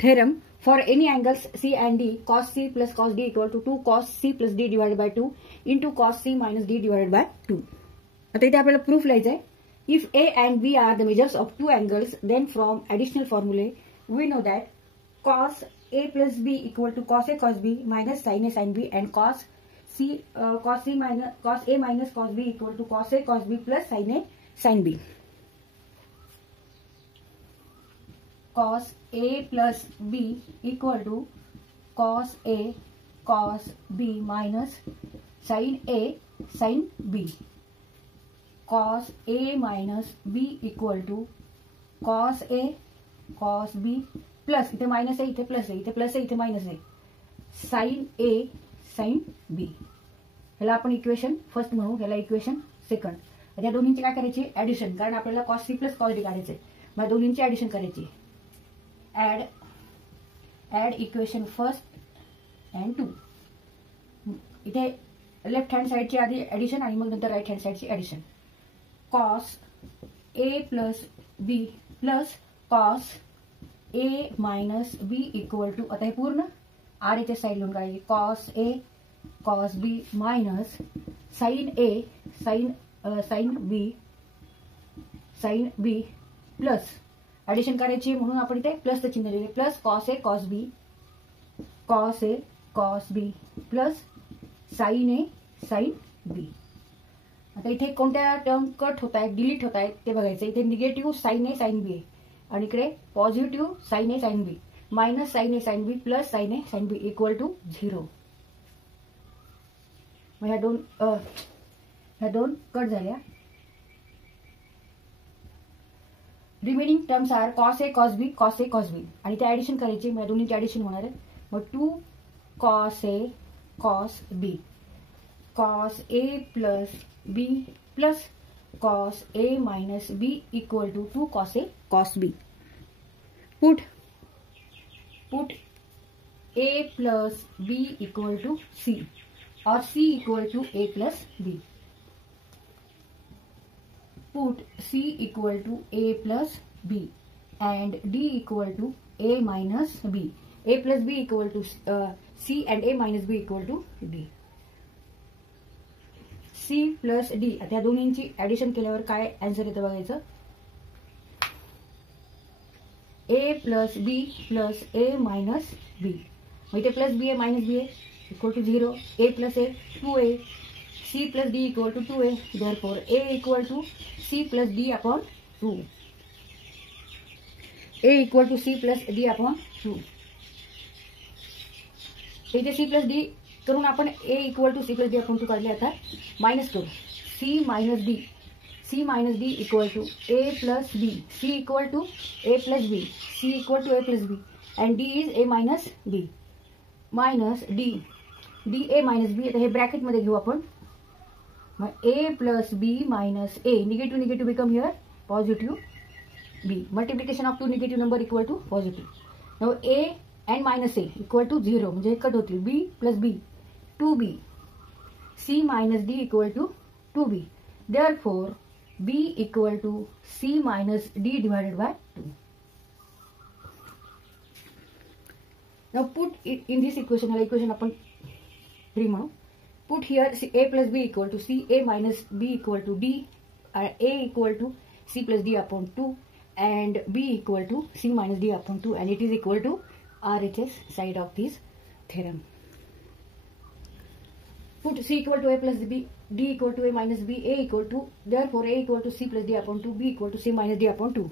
theorem for any angles C and D, cos C plus cos D equal to 2 cos C plus D divided by 2 into cos C minus D divided by 2. आता इथे आपल्याला proof लिहायचं आहे. If A and B are the measures of two angles, then from additional formulae we know that cos A plus B equal to cos A cos B minus sin A sin B, and cos A minus cos B equal to cos A cos B plus sin A sin B. Cos A plus B equal to cos A cos B minus sin A sin B. Cos A minus B equal to cos A cos B plus इथे minus आहे, इथे plus आहे, इथे plus आहे, इथे minus आहे, sin A sin B. ह्याला आपण इक्वेशन फर्स्ट म्हणू, ह्याला इक्वेशन सेकंड. या दोन्हींची काय करायची ऍडिशन, कारण आपल्याला cos C plus cos D काढायचे. मग दोन्हींची ऍडिशन करायची. Add equation first and 2. इथे लेफ्ट हँड साइडची आधी ऍडिशन आणि मग नंतर राईट हँड साइडची addition. cos A plus B plus cos A minus B equal to, आता हे पूर्ण आर इथे साइड लिहून काढायची, cos A cos B minus sin A sin B plus addition करायची म्हणून आपण इथे प्लसचं चिन्ह लिहिले, plus cos A cos B plus sin A sin B. आता इथे कोणत्या टर्म कट होत आहेत, डिलीट होत आहेत ते बघायचं. इथे negative sine a sine b आहे आणि इकडे positive sine a sine b minus sine a sine b plus sine a sine b equal to 0. मग ह्या दोन कट झाल्या. Remaining terms are cos A cos B cos A cos B आणि ते addition करायची. मग दोन्हीची ऍडिशन होणार आहे. मग 2 cos A cos B cos A plus B plus cos A minus B equal to 2 cos A cos B. Put A plus B equal to C or C equal to A plus B. Put C equal to A plus B and D equal to A minus B. A plus B equal to C and A minus B equal to D. C plus D. आता या दोन्हींची addition केल्यावर काय answer येतं बघायचं. A plus B plus A minus B. मग इथे plus B आहे मायनस B आहे equal to 0. A plus A 2A. C plus D equal to 2A. Therefore A equal to C plus D upon 2. A equal to C plus D upon 2. इथे C plus D करून आपण A equal to C plus D upon 2 काढले. आता minus करू. C minus D equal to A plus B. C equal to A plus B. C equal to A plus B and D is A minus B minus D A minus B. आता हे bracket मध्ये घेऊ आपण. मग A plus B minus A. Negative become here positive B. Multiplication of two negative number equal to positive. Now A and minus A equal to 0 म्हणजे cut होतील. B plus B 2B. C minus D equal to 2B. Therefore, B equal to C minus D divided by 2. Now put it in this equation. Our equation upon 3 now. Put here A plus B equal to C. A minus B equal to D. A equal to C plus D upon 2. And B equal to C minus D upon 2. And it is equal to RHS side of this theorem. Put C equal to A plus B, D equal to A minus B, A equal to, therefore A equal to C plus D upon 2, B equal to C minus D upon 2.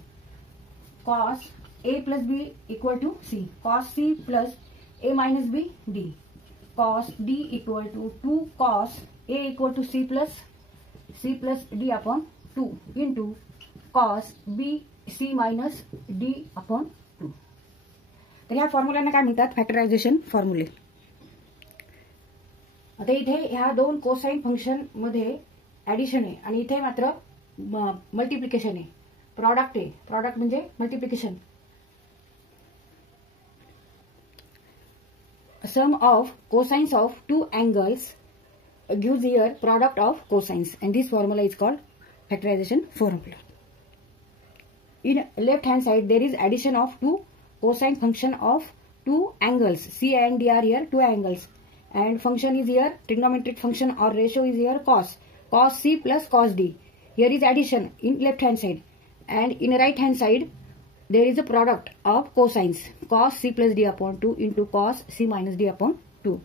Cos A plus B equal to C. Cos C plus A minus B, D. Cos D equal to 2 cos A equal to C plus D upon 2 into cos B C minus D upon 2. तर ह्या फॉर्म्युलांना काय म्हणतात factorisation फॉर्म्युले. आता इथे ह्या दोन cosine function मध्ये addition आहे आणि इथे मात्र मल्टिप्लिकेशन आहे. प्रॉडक्ट आहे. प्रॉडक्ट म्हणजे multiplication. Sum of cosines of two angles gives here product of cosines and this formula is called factorization formula. In left hand side there is addition of two cosine function of two angles. C and D are here two angles, and function is here trigonometric function or ratio is here cos C plus cos D. Here is addition in left hand side, and in right hand side there is a product of cosines, cos C plus D upon 2 into cos C minus D upon 2.